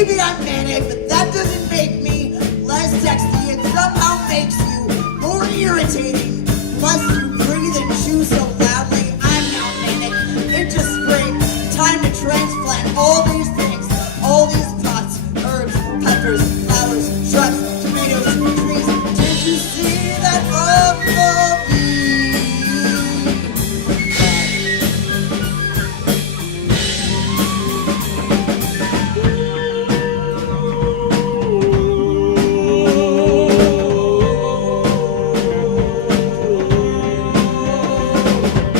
Maybe I'm manic, but that doesn't make me less sexy. It somehow makes you more irritating. Plus you breathe and chew so loudly. I'm now manic into spring. Time to transplant all these things, all these pots, herbs, peppers, flowers, shrubs, tomatoes, trees. Did you see that bumblebee?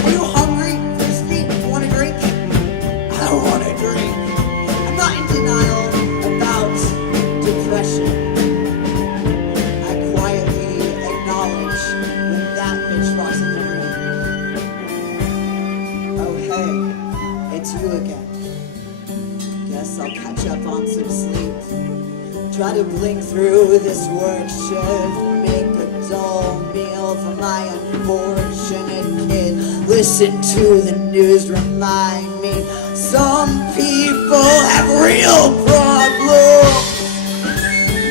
Are you hungry, thirsty, want a drink? I want a drink. I'm not in denial about depression. I quietly acknowledge when that bitch walks in the room. Oh hey, it's you again. Guess I'll catch up on some sleep. Try to blink through this work shift. Make a dull meal for my unfortunate kid. Listen to the news, remind me some people have real problems.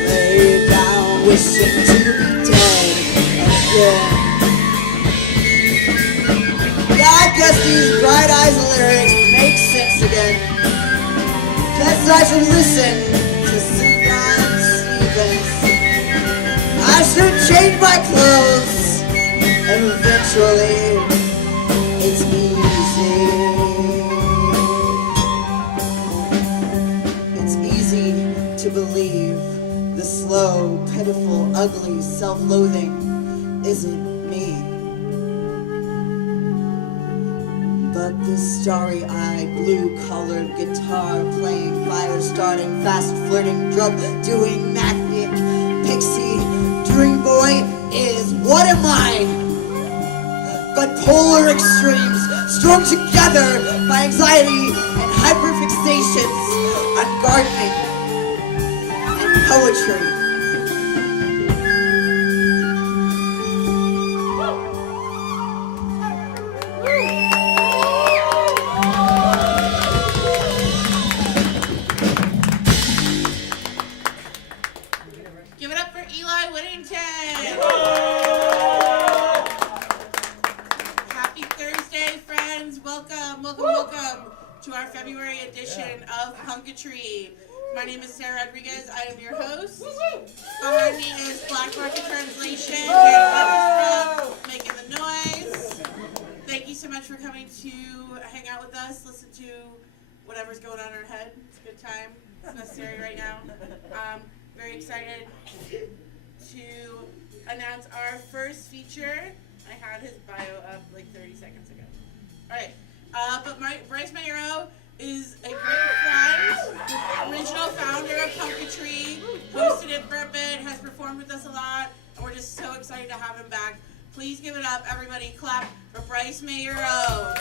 Lay down wishing to be dead again. Yeah, I guess these bright eyes lyrics make sense again. Guess I should listen to Sufjan Stevens. I should change my clothes, and eventually it's easy. It's easy to believe the slow, pitiful, ugly self-loathing isn't me. But this starry-eyed, blue-collared guitar playing, fire starting, fast flirting, drug doing, magnet, pixie, dream boy is what am I? But polar extremes strung together by anxiety and hyperfixations on gardening and poetry. Give it up for Eli Whittington. Happy Thursday, friends. Welcome to our February edition of Punkatry. My name is Sarah Rodriguez. I am your host. Behind me is Black Market Translation. Making the noise. Thank you so much for coming to hang out with us, listen to whatever's going on in our head. It's a good time. It's necessary right now. Very excited to announce our first feature. I had his bio up like 30 seconds ago. All right, but Bryce Mayero is a great friend, original founder of Punkatry, hosted it for a bit, has performed with us a lot, and we're just so excited to have him back. Please give it up, everybody. Clap for Bryce Mayero.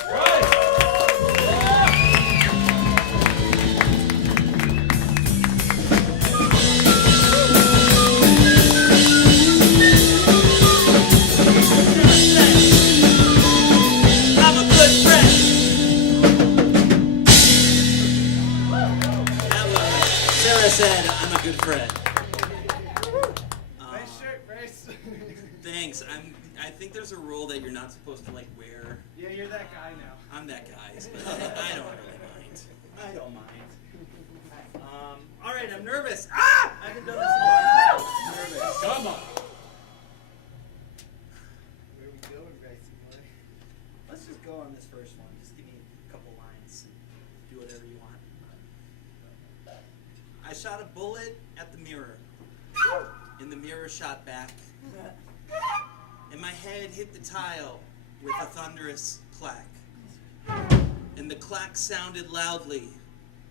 Said I'm a good friend. Nice shirt, Bryce. Thanks. I think there's a rule that you're not supposed to like wear. Yeah, you're that guy now. I'm that guy, but I don't really mind. I don't mind. All right, I'm nervous. Ah! I haven't done this in a while. I'm nervous. Come on. Where are we going, Bryce? Let's just go on this first one. Just give me a couple lines. Do whatever you want. I shot a bullet at the mirror, and the mirror shot back, and my head hit the tile with a thunderous clack, and the clack sounded loudly,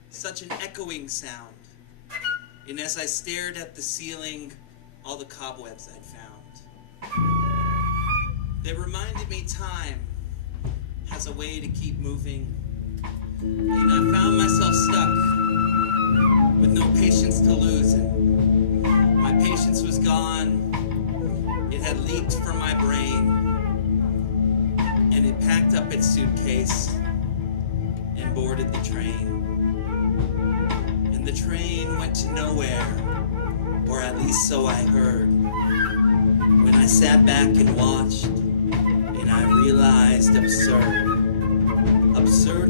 such an echoing sound, and as I stared at the ceiling, all the cobwebs I'd found. They reminded me time has a way to keep moving, and I found myself stuck with no patience to lose, and my patience was gone. It had leaked from my brain, and it packed up its suitcase and boarded the train. And the train went to nowhere, or at least so I heard. When I sat back and watched, and I realized absurd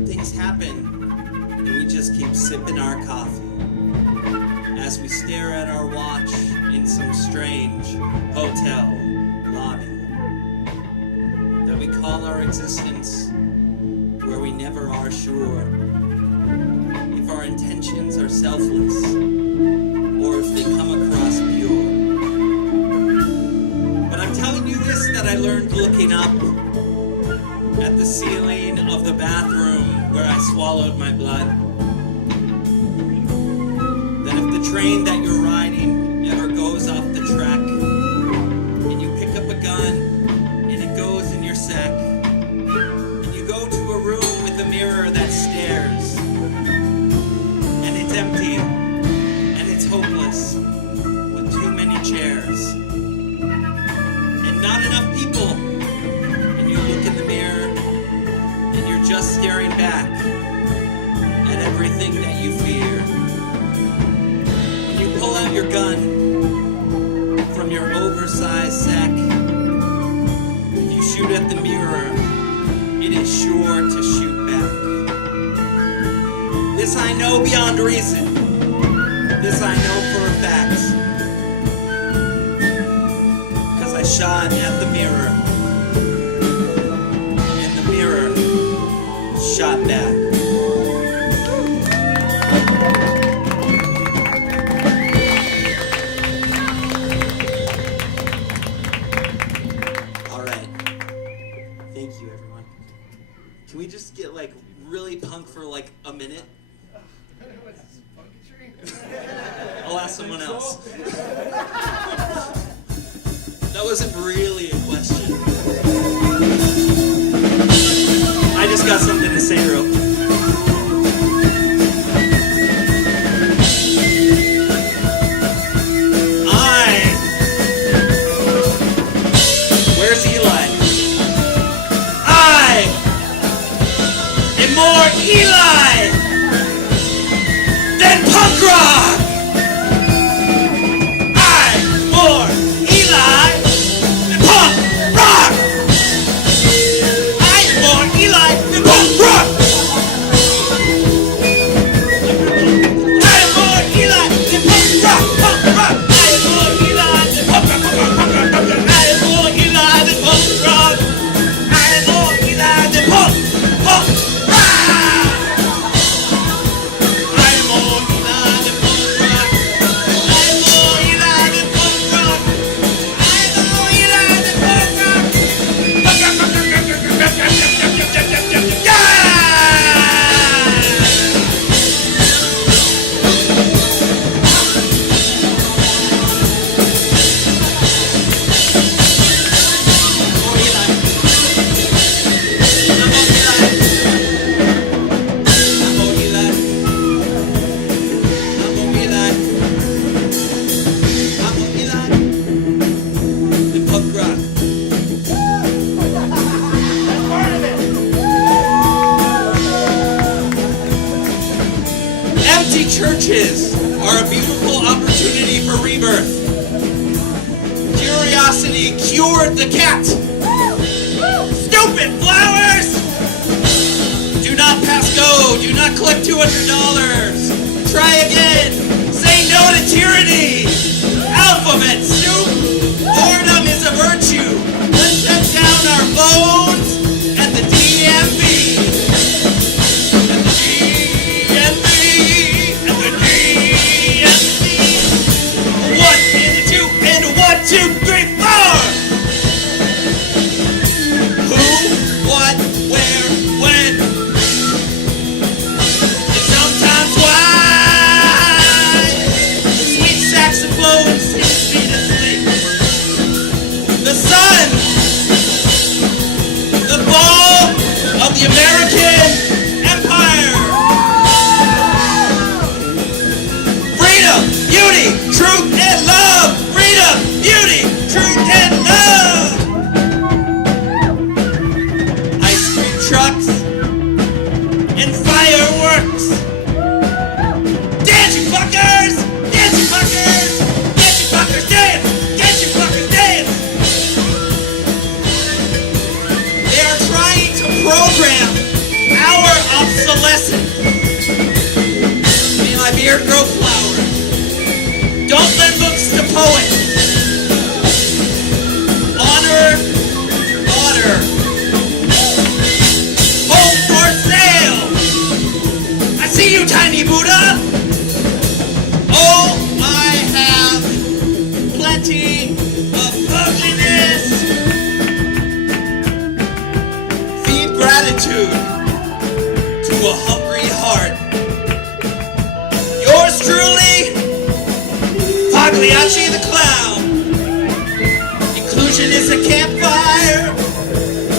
things happen, and we just keep sipping our coffee as we stare at our watch in some strange hotel lobby that we call our existence, where we never are sure if our intentions are selfless or if they come across pure. But I'm telling you this that I learned looking up at the ceiling of the bathroom where I swallowed my blood, that if the train that you're riding ever goes off the track and you pick up a gun and it goes in your sack and you go to a room with a mirror that stares and it's empty and it's hopeless with too many chairs and not enough people, and you look in the mirror and you're just staring back at everything that you fear. You pull out your gun from your oversized sack. If you shoot at the mirror, it is sure to shoot back. This I know beyond reason. This I know for a fact. 'Cause I shot at the mirror, and the mirror shot back. Can we just get like really punk for like a minute? What's this, punketry? I'll ask someone else. That wasn't really a question. I just got something to say real quick. Where's Eli? More Eli than punk rock. I'm more Eli than punk rock. I'm more Eli than punk rock. I'm more Eli than punk rock, punk rock. I'm more Eli than punk rock, punk rock, punk rock, punk rock. I'm more Eli than punk rock. I'm more Eli than punk, punk. Churches are a beautiful opportunity for rebirth. Curiosity cured the cat. Stupid flowers! Do not pass go. Do not collect $200. Try again. Say no to tyranny. Alphabet soup. Boredom is a virtue. Let's set down our bones at the DMV. Two, three, four! Who, what, where, when? And sometimes why? Sweet saxophone sings me to sleep. The sun, the ball of the American Empire. Freedom, beauty, truth, and love. Freedom, beauty, truth, and love. Ice cream trucks and fireworks. Dancing a lesson. May my beard grow flowers. Don't lend books to poets. Honor. Home for sale. I see you, tiny Buddha. Oh, I have plenty of ugliness. Feed gratitude to a hungry heart. Yours truly, Pagliacci the Clown. Inclusion is a campfire.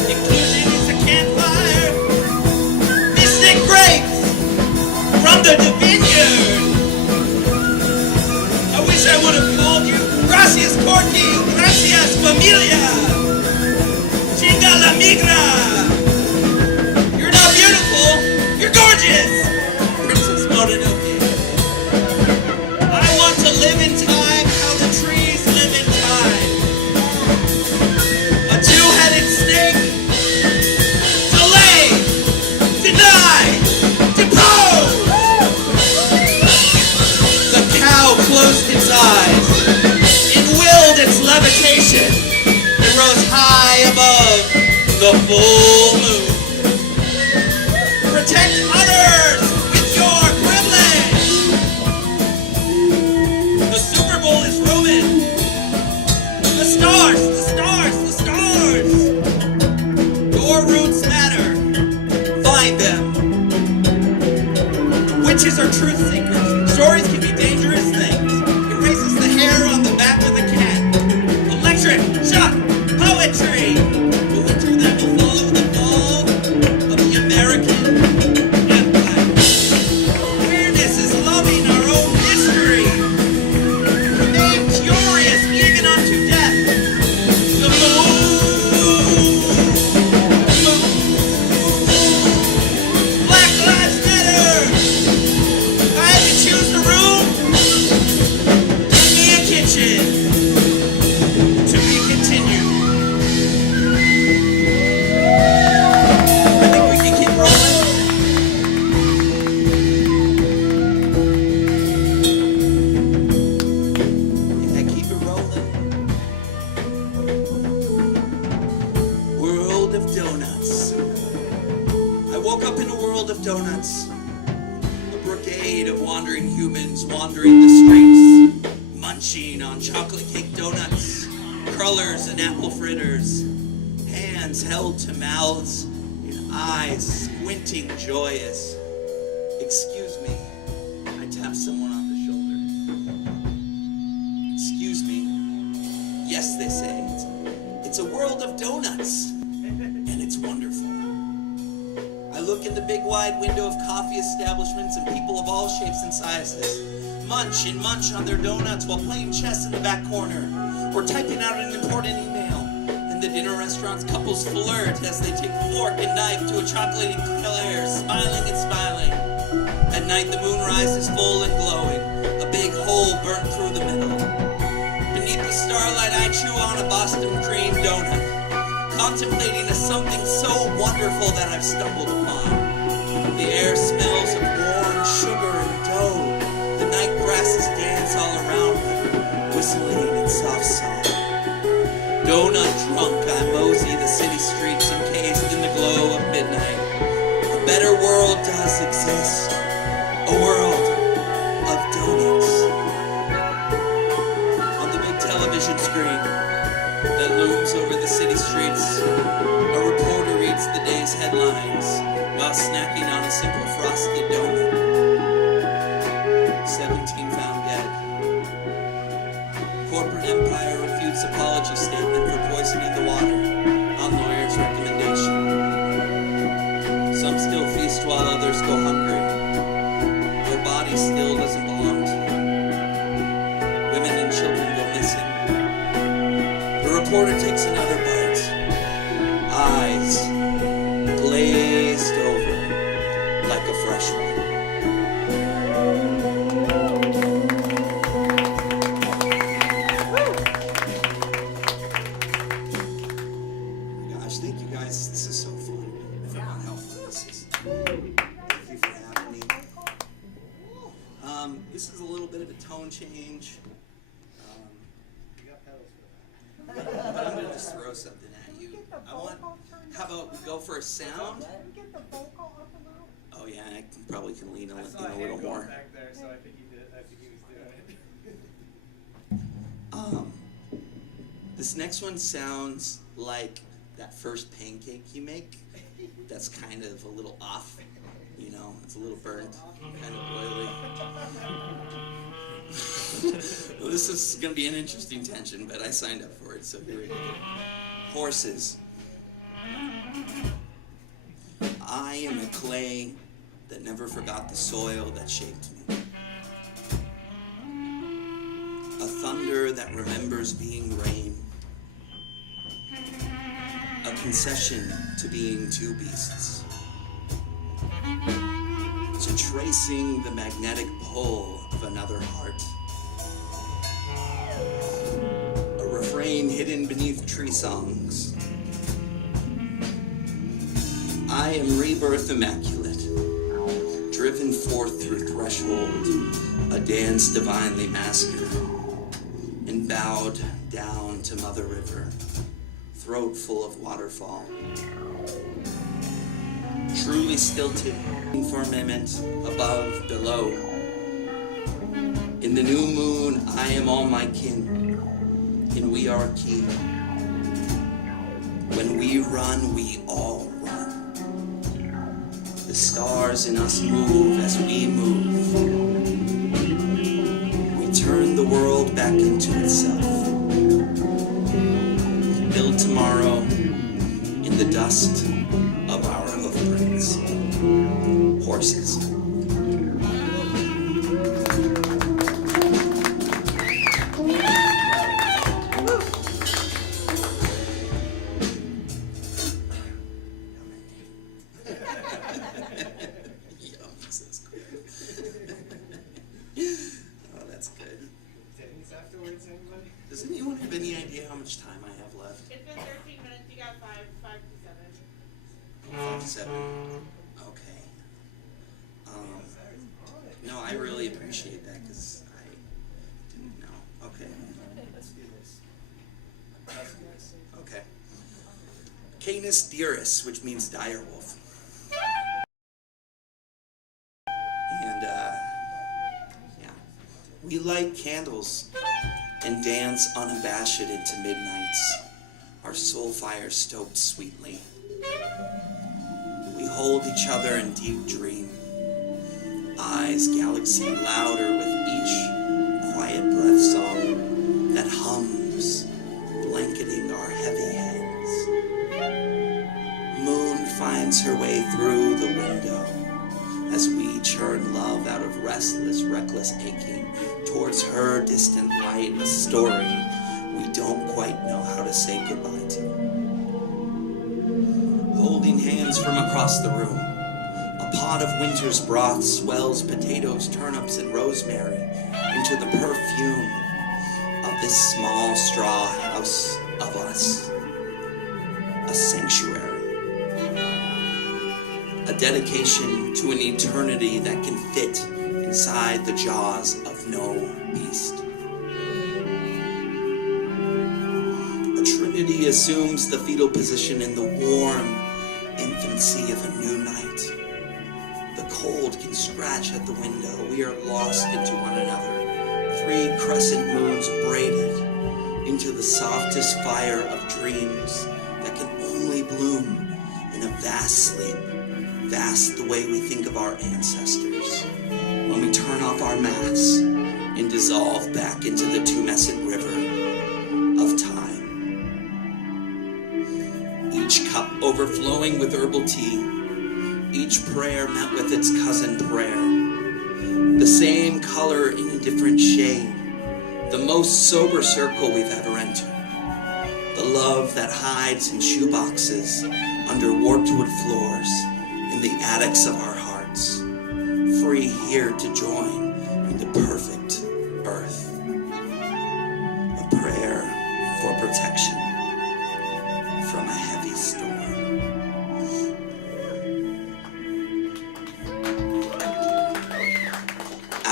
Inclusion is a campfire. Mystic grapes from the vineyard. I wish I would have called you Gracias Corky, Gracias Familia, Chinga la Migra. You're not beautiful, you're gorgeous, Princess Mononoke. I want to live in time how the trees live in time. A two-headed snake. Delay. Deny. Depose. The cow closed its eyes. It willed its levitation. It rose high above the full moon. Protect others with your privilege. The Super Bowl is Roman. The stars. Your roots matter. Find them. Witches are truth seekers. Stories can be dangerous things. Erases the hair on the back of the cat. Electric shock poetry. The winter that will follow the fall of the American Empire. Weirdness is loving our own history. Remain curious even unto death. The moon. Black Lives Matter. I had to choose the room. Give me a kitchen. To be continued. I think we can keep rolling. Yeah, keep it rolling. World of donuts. I woke up in a world of donuts. A brigade of wandering humans wandering the streets, munching on chocolate cake donuts, crullers and apple fritters, hands held to mouths and eyes squinting joyous. Excuse me. I tap someone on the shoulder. Excuse me. Yes, they say. It's a world of donuts. And it's wonderful. I look in the big wide window of coffee establishments and people of all shapes and sizes munch and munch on their donuts while playing chess in the back corner or typing out an important email. In the dinner restaurants, couples flirt as they take fork and knife to a chocolate eclair, smiling and smiling. At night, the moon rises full and glowing, a big hole burnt through the middle. Beneath the starlight, I chew on a Boston cream donut, contemplating a something so wonderful that I've stumbled upon. The air smells of warm sugar and dough. The night grasses dance all around me, whistling in soft song. Donut drunk, I mosey the city streets encased in the glow of midnight. A better world does exist. A world of donuts. On the big television screen that looms over the city streets, a reporter reads the day's headlines while snacking on a simple frosted donut. 17 found dead. Corporate empire refutes apology statement for poisoning the water on lawyer's recommendation. Some still feast while others go hungry. Your body still doesn't belong to you. Women and children go missing. The reporter takes another bite. Eyes glazed over like a fresh one. Gosh, thank you guys. This is so fun. I forgot how fun this is. This is a little bit of a tone change. You got pedals for But I'm going to just throw something at you. How about we go for a sound? Oh yeah, I probably can lean that. I in saw a a little hand going more. back there, so I think he did. I think he was doing it. This next one sounds like that first pancake you make. That's kind of a little off, you know, it's a little burnt, kind of oily. Well, this is going to be an interesting tension, but I signed up for it, so here we go. Horses. I am a clay that never forgot the soil that shaped me. A thunder that remembers being rain. A concession to being two beasts. To tracing the magnetic pull of another heart. A refrain hidden beneath tree songs. I am rebirth immaculate, driven forth through threshold, a dance divinely masculine, and bowed down to Mother River, throat full of waterfall. Truly stilted firmament above, below. In the new moon, I am all my kin, and we are key. When we run, we all run. The stars in us move as we move. We turn the world back into itself. Build tomorrow in the dust of our hoofprints. Horses. Does anyone have any idea how much time I have left? It's been 13 minutes. You got 5 to 7. 5 to 7. Okay. No, I really appreciate that because I didn't know. Okay. Let's do this. Okay. Canis Dearus, which means dire wolf. And, yeah. We light candles and dance unabashed into midnights, our soul fire stoked sweetly. We hold each other in deep dream, eyes galaxy louder with each quiet breath song that hums, blanketing our heavy heads. Moon finds her way through the window as we churn love out of restless, reckless aching towards her distant light, a story we don't quite know how to say goodbye to. Holding hands from across the room, a pot of winter's broth swells potatoes, turnips, and rosemary into the perfume of this small straw house of us, a sanctuary. A dedication to an eternity that can fit inside the jaws of no beast. A trinity assumes the fetal position in the warm infancy of a new night. The cold can scratch at the window. We are lost into one another. 3 crescent moons braided into the softest fire of dreams that can only bloom in a vast sleep. Vast the way we think of our ancestors when we turn off our masks and dissolve back into the tumescent river of time. Each cup overflowing with herbal tea, each prayer met with its cousin prayer. The same color in a different shade, the most sober circle we've ever entered. The love that hides in shoeboxes under warped wood floors, in the attics of our hearts, free here to join in the perfect earth. A prayer for protection from a heavy storm.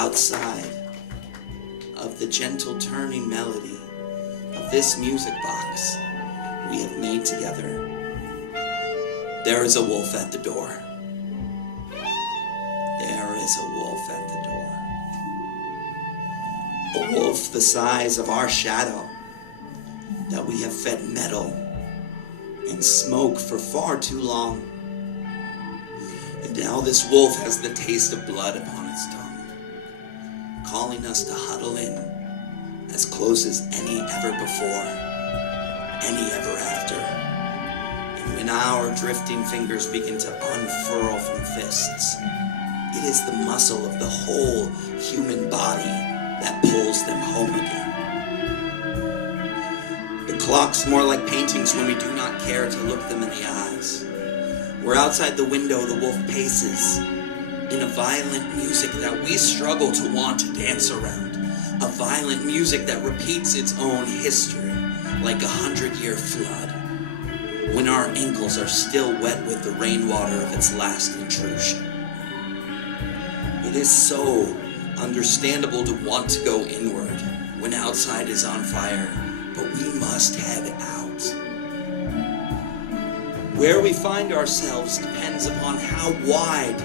outside of the gentle turning melody of this music box we have made together, there is a wolf at the door. There is a wolf at the door. A wolf the size of our shadow that we have fed metal and smoke for far too long. And now this wolf has the taste of blood upon its tongue, calling us to huddle in as close as any ever before, any ever after. And when our drifting fingers begin to unfurl from fists, it is the muscle of the whole human body that pulls them home again. The clock's more like paintings when we do not care to look them in the eyes. Where outside the window the wolf paces in a violent music that we struggle to want to dance around. A violent music that repeats its own history like a 100-year flood, when our ankles are still wet with the rainwater of its last intrusion. It is so understandable to want to go inward when outside is on fire, but we must head out. Where we find ourselves depends upon how wide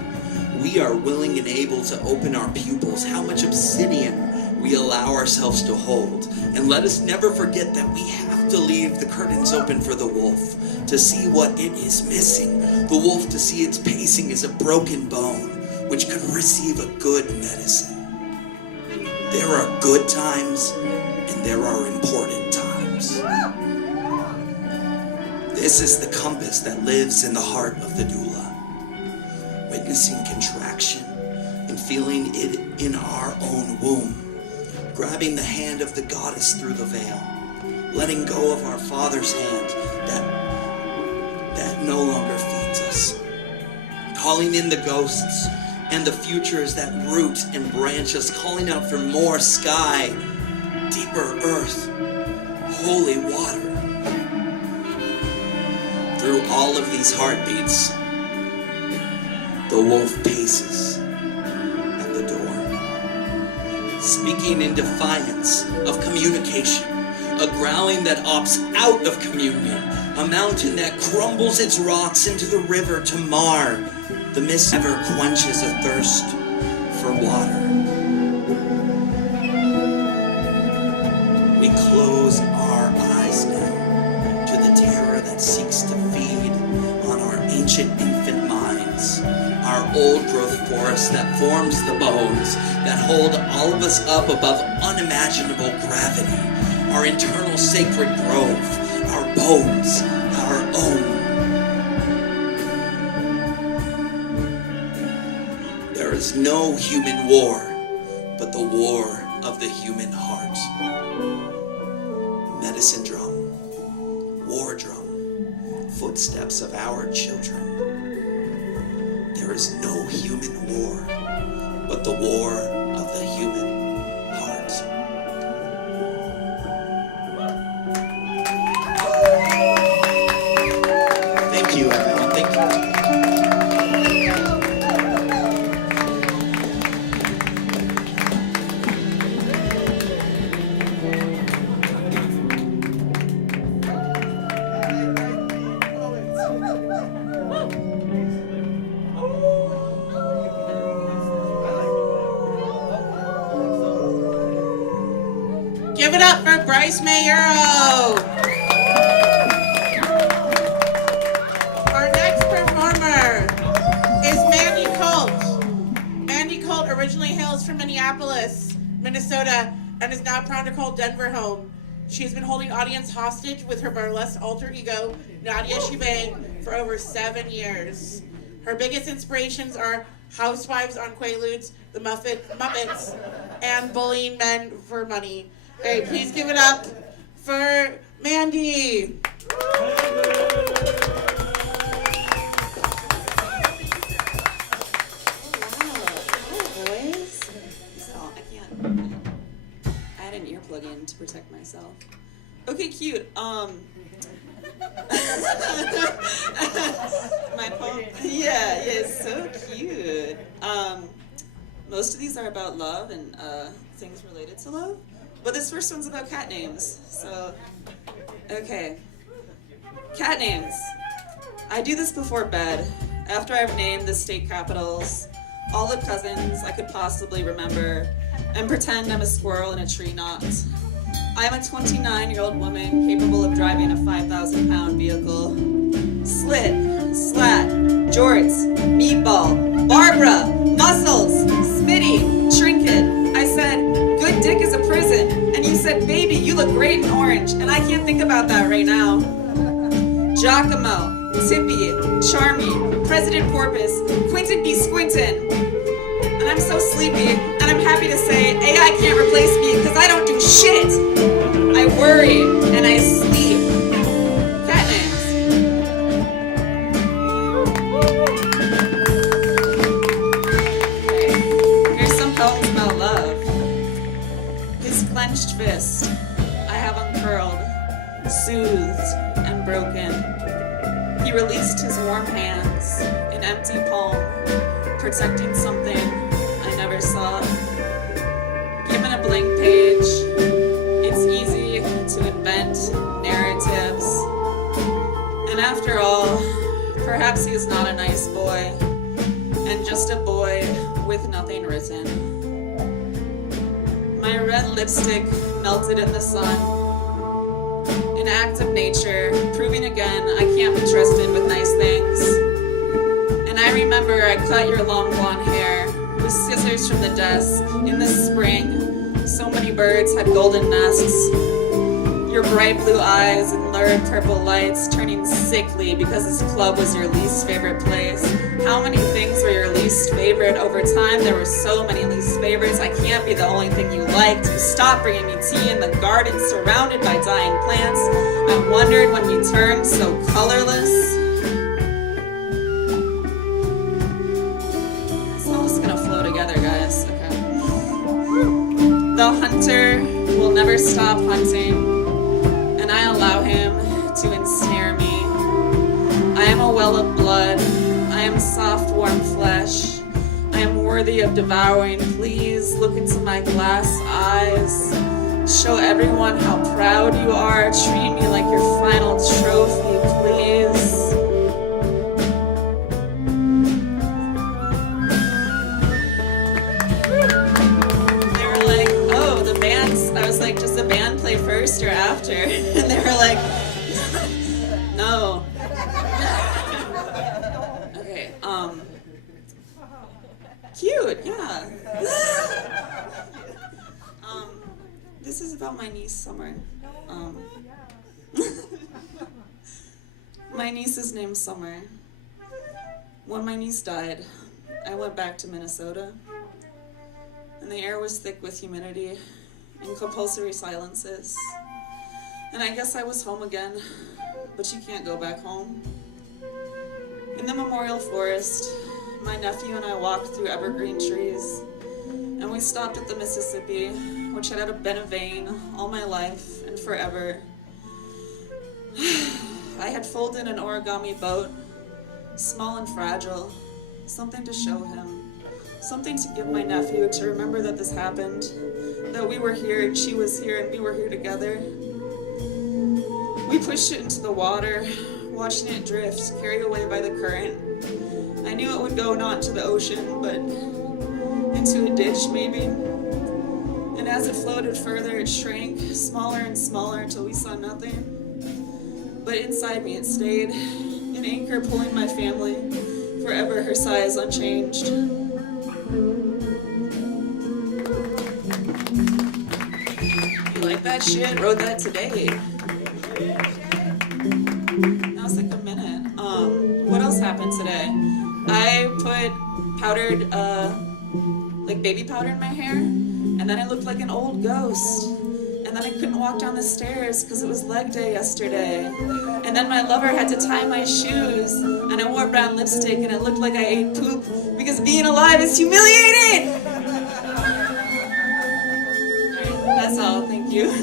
we are willing and able to open our pupils, how much obsidian we allow ourselves to hold. And let us never forget that we have to leave the curtains open for the wolf to see what it is missing. The wolf to see its pacing is a broken bone, which could receive a good medicine. There are good times and there are important times. This is the compass that lives in the heart of the doula, witnessing contraction and feeling it in our own womb, grabbing the hand of the goddess through the veil, letting go of our Father's hand that no longer feeds us, calling in the ghosts and the futures that root and branch us, calling out for more sky, deeper earth, holy water. Through all of these heartbeats, the wolf paces at the door, speaking in defiance of communication, a growling that opts out of communion, a mountain that crumbles its rocks into the river to mar the mist ever quenches a thirst for water. We close our eyes now to the terror that seeks to feed on our ancient infant minds, our old growth forest that forms the bones that hold all of us up above unimaginable gravity, our internal sacred grove, our bones, our own. There is no human war, but the war of the human heart. Medicine drum, war drum, footsteps of our children. There is no human war, but the war of the human heart. Thank you, everyone. Thank you. Give it up for Bryce Mayero. Our next performer is Mandy Colt. Mandy Colt originally hails from Minneapolis, Minnesota, and is now proud to call Denver home. She has been holding audience hostage with her burlesque alter ego, Nadia Shebang, for over 7 years. Her biggest inspirations are Housewives on Quaaludes, The Muppets, and Bullying Men for Money. Hey, please give it up for Mandy. Boys. So I can't. I had an earplug in to protect myself. Okay, cute. My phone. Yeah, it's so cute. Most of these are about love and things related to love. But this first one's about cat names. So, okay. Cat names. I do this before bed, after I've named the state capitals, all the cousins I could possibly remember, and pretend I'm a squirrel in a tree knot. I am a 29-year-old woman capable of driving a 5,000-pound vehicle. Slit, slat, jorts, meatball, Barbara, muscles, Smitty, trinket. I said, good dick is a prison, and you said, baby, you look great in orange, and I can't think about that right now. Giacomo, Tippy, Charmy, President Porpoise, Quinton B. Squinton. And I'm so sleepy, and I'm happy to say AI can't replace me because I don't do shit. I worry, and I sleep. Cat names. Okay. Here's some poems about love. His clenched fist, I have uncurled, soothed, and broken. He released his warm hands, an empty palm, protecting something I never saw. Given a blank page, it's easy to invent narratives. And after all, perhaps he is not a nice boy, and just a boy with nothing written. My red lipstick melted in the sun. An act of nature, proving again I can't be trusted with nice things. And I remember I cut your long blonde hair with scissors from the desk in the spring. So many birds had golden nests. Your bright blue eyes and lurid purple lights turning sickly because this club was your least favorite place. How many things were your least favorite? Over time, there were so many least favorites. I can't be the only thing you liked. You stopped bringing me tea in the garden surrounded by dying plants. I wondered when you turned so colorless. It's all just gonna flow together, guys. Okay. The hunter will never stop hunting, and I allow him to ensnare me. I am a well of blood. I am soft, warm flesh. I am worthy of devouring. Please look into my glass eyes. Show everyone how proud you are. Treat me like your final trophy, please. They were like, oh, the band's... I was like, does the band play first or after? And they were like, no. Okay, cute, yeah. This is about my niece, Summer. My niece is named Summer. When my niece died, I went back to Minnesota, and the air was thick with humidity and compulsory silences. And I guess I was home again, but you can't go back home. In the memorial forest, my nephew and I walked through evergreen trees, and we stopped at the Mississippi, which had been a vein all my life and forever. I had folded an origami boat, small and fragile, something to show him, something to give my nephew to remember that this happened, that we were here and she was here and we were here together. We pushed it into the water, watching it drift, carried away by the current. I knew it would go not to the ocean, but into a ditch maybe. And as it floated further, it shrank, smaller and smaller until we saw nothing. But inside me it stayed, an anchor pulling my family, forever her size unchanged. You like that shit? Wrote that today. That was like a minute. What else happened today? I put powdered, like baby powder in my hair, and then I looked like an old ghost. And then I couldn't walk down the stairs because it was leg day yesterday. And then my lover had to tie my shoes, and I wore brown lipstick, and it looked like I ate poop because being alive is humiliating! Alright, that's all. Thank you.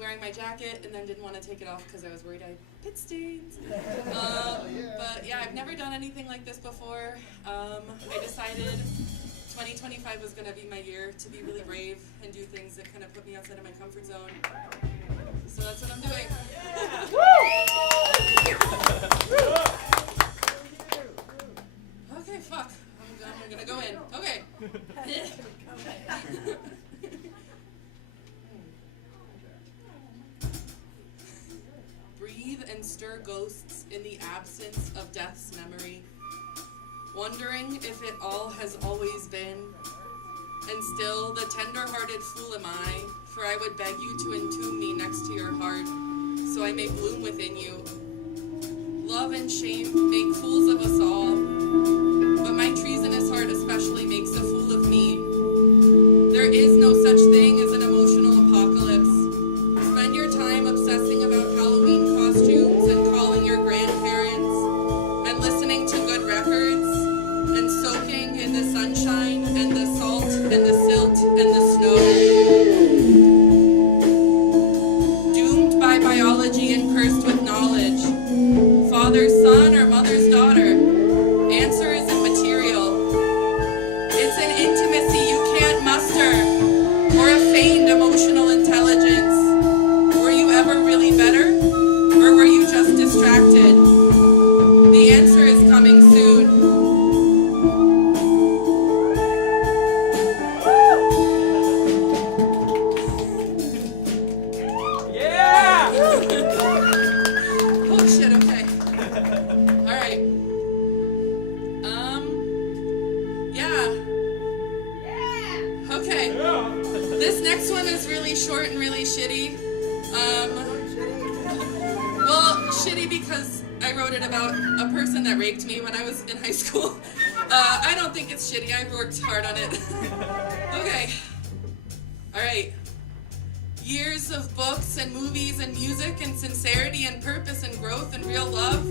wearing my jacket and then didn't want to take it off because I was worried I had pit stains. But yeah, I've never done anything like this before. I decided 2025 was going to be my year to be really brave and do things that kind of put me outside of my comfort zone. So that's what I'm doing. Okay, fuck. I'm gonna go in. Okay. Breathe and stir ghosts in the absence of death's memory, wondering if it all has always been. And still, the tender-hearted fool am I, for I would beg you to entomb me next to your heart, so I may bloom within you. Love and shame make fools of us all, but my treasonous heart especially makes a fool of me. There is no such thing as an emotional apocalypse. Spend your time obsessing about Halloween costumes and calling your grandparents and listening to good records and soaking in the sunshine and the salt and the silt and the snow. Doomed by biology and cursed with knowledge. Father's son or mother's daughter. Answer isn't material. It's an intimacy you can't muster, or a feigned emotional intelligence. Were you ever really better, or were you just distracted? The answer is coming soon. Yeah! Oh shit, okay. Alright. Yeah. Okay. This next one is really short and really shitty. Well, shitty because I wrote it about a person that raped me when I was in high school. I don't think it's shitty. I worked hard on it. Okay. Alright. Years of books and movies and music and sincerity and purpose and growth and real love.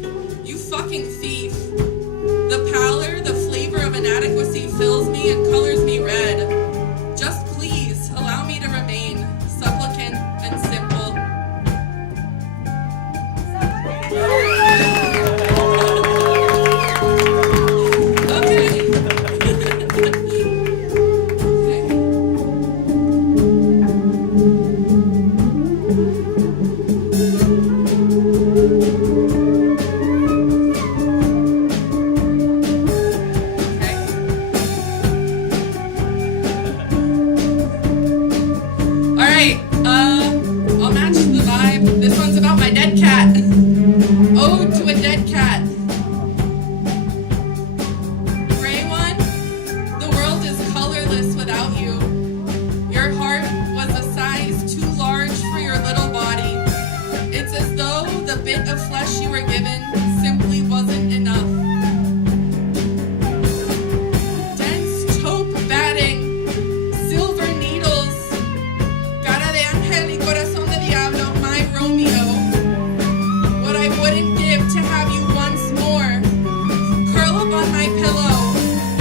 You fucking thief. The pallor, the flavor of inadequacy fills me and colors me red. Just please allow me to remain supplicant and simple. Okay. I'll match the vibe. This one's about my dead cat. Ode to a dead cat. Gray one, the world is colorless without you. Your heart was a size too large for your little body. It's as though the bit of flesh you were given simply wasn't enough. Dense taupe batting, silver needles, cara de ángel y corazón de diablo, my Romeo. What I wouldn't give to have you once more. Curl up on my pillow,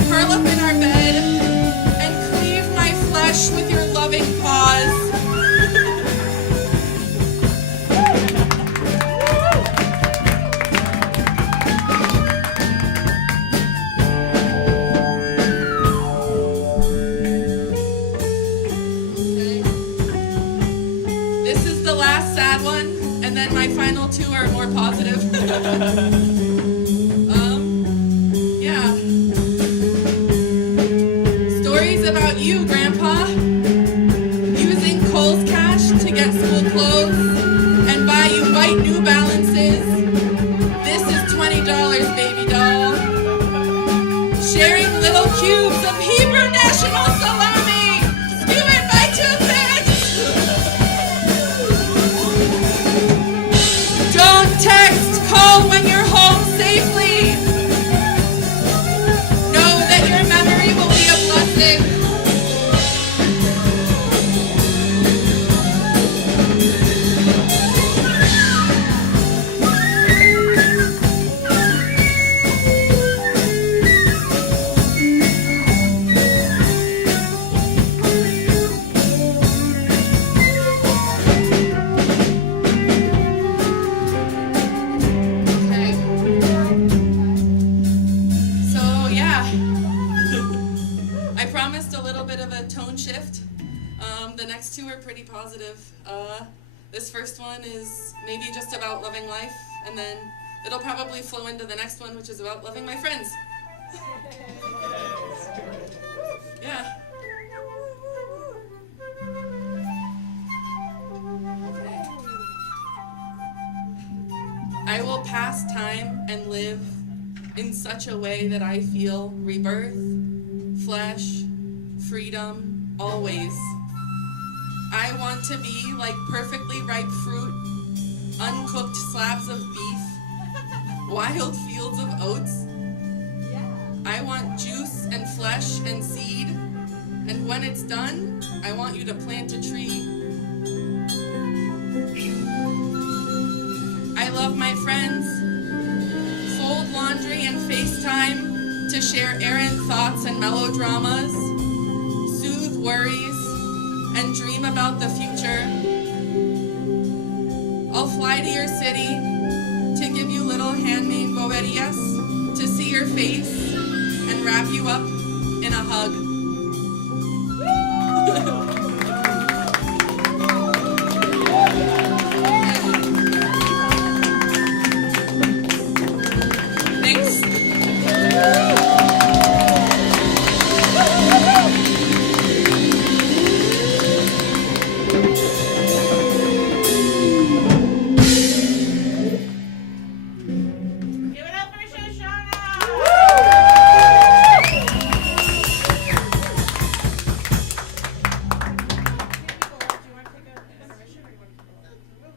curl up in our bed, and cleave my flesh with your loving paws. This is the last sad one, and then my final two are more positive. Yeah. Stories about you, Grandpa. Using Kohl's cash to get school clothes and buy you white New Balances. This is $20, baby doll. Sharing little cubes of Hebrew national salami. Skewered by toothpicks. Don't text, call when you're home safely. Know that your memory will be a blessing. were pretty positive. This first one is maybe just about loving life, and then it'll probably flow into the next one, which is about loving my friends. Yeah. I will pass time and live in such a way that I feel rebirth, flesh, freedom, always. I want to be like perfectly ripe fruit, uncooked slabs of beef, wild fields of oats. I want juice and flesh and seed, and when it's done, I want you to plant a tree. I love my friends, fold laundry and FaceTime to share errant thoughts and melodramas, soothe worries, and dream about the future. I'll fly to your city to give you little handmade boberias, to see your face and wrap you up in a hug. Thanks. Give it up for Shoshana!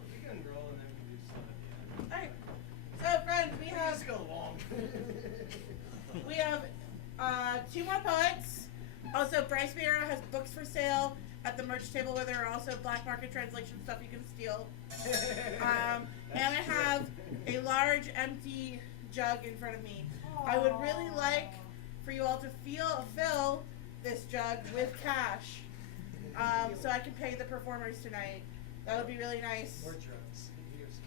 We can roll and then we can do some at the end. Alright. So friends, we have Let's go long. two more poets. Also, Bryce Mira has books for sale at the merch table where there are also black market translation stuff you can steal. And I have a large empty jug in front of me. I would really like for you all to fill this jug with cash, so I can pay the performers tonight. That would be really nice. Or drugs. Here's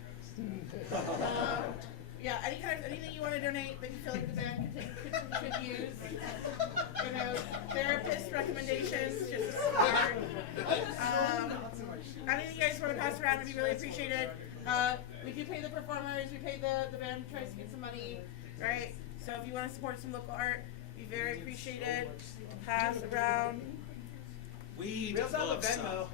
drugs. Yeah, anything you want to donate that you feel like the band could use. You know, therapist recommendations, just anything you guys want to pass around would be really appreciated. We do pay the performers, we pay the band tries to get some money, right? So if you want to support some local art, be very appreciated. Pass around. We We also have a love Venmo.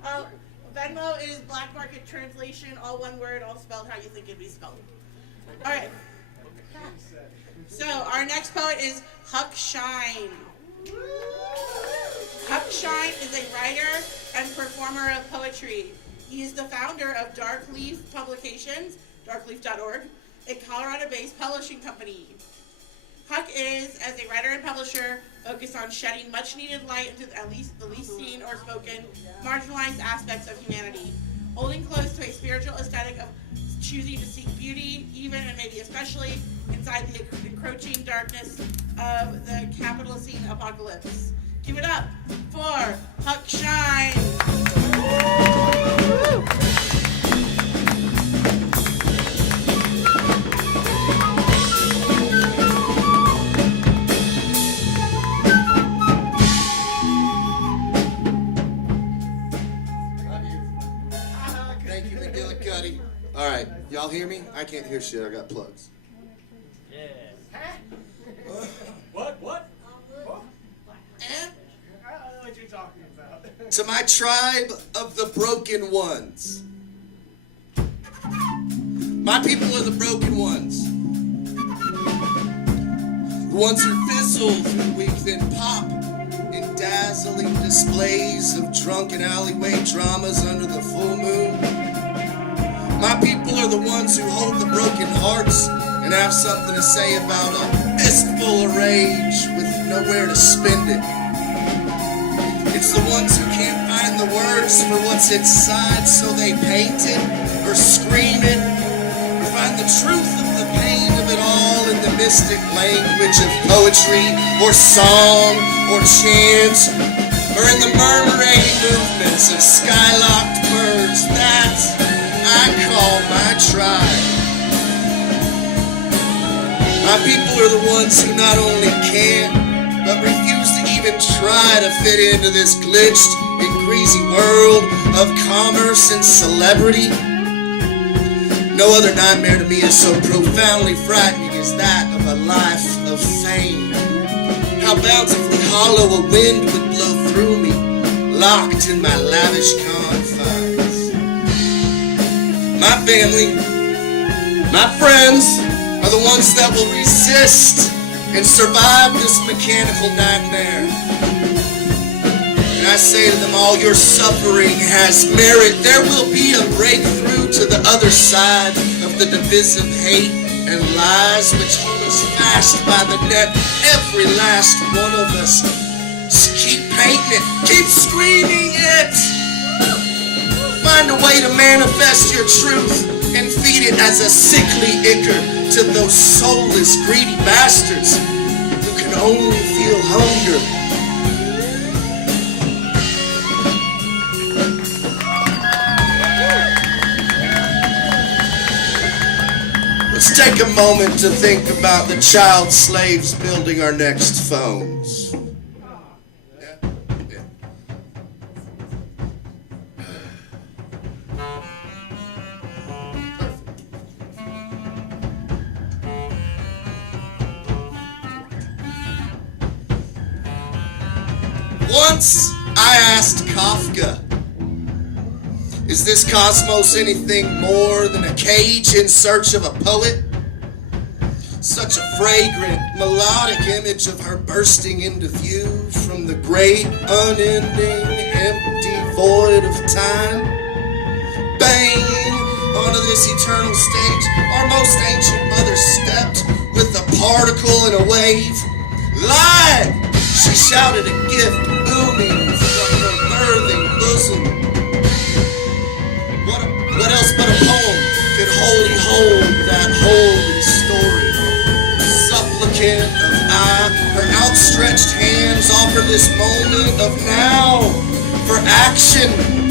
stuff. Venmo is black market translation, all one word, all spelled how you think it'd be spelled. All right. So our next poet is Huck Shine. Huck Shine is a writer and performer of poetry. He is the founder of Dark Leaf Publications, darkleaf.org, a Colorado-based publishing company. Huck is, as a writer and publisher, focused on shedding much-needed light into the least seen or spoken, marginalized aspects of humanity, holding close to a spiritual aesthetic of choosing to seek beauty, even and maybe especially inside the encroaching darkness of the capitalist apocalypse. Give it up for Huck Shine. Thank you, McGillicuddy. All right, y'all hear me? I can't hear shit. I got plugs. What? And I don't know what you're talking about. To my tribe of the broken ones. My people are the broken ones. The ones who fizzle through the week, then pop in dazzling displays of drunken alleyway dramas under the full moon. My people are the ones who hold the broken hearts and have something to say about a fistful of rage with nowhere to spend it. It's the ones who can't find the words for what's inside, so they paint it or scream it or find the truth of the pain of it all in the mystic language of poetry or song or chant or in the murmuring movements of skylocked birds. That I call my tribe. My people are the ones who not only can't, but refuse to even try to fit into this glitched, greasy world of commerce and celebrity. No other nightmare to me is so profoundly frightening as that of a life of fame. How bountifully hollow a wind would blow through me, locked in my lavish confines. My family, my friends, are the ones that will resist and survive this mechanical nightmare. And I say to them all, your suffering has merit. There will be a breakthrough to the other side of the divisive hate and lies which hold us fast by the neck. Every last one of us. Just keep painting it. Keep screaming it. Find a way to manifest your truth and feed it as a sickly ichor to those soulless, greedy bastards who can only feel hunger. Let's take a moment to think about the child slaves building our next phones. Once I asked Kafka, is this cosmos anything more than a cage in search of a poet? Such a fragrant, melodic image of her bursting into view from the great, unending, empty void of time. Bang! Onto this eternal stage, our most ancient mother stepped with a particle and a wave. Live! She shouted a gift booming from her birthing bosom. What else but a poem could wholly hold that holy story? Supplicant of I, her outstretched hands offer this moment of now for action.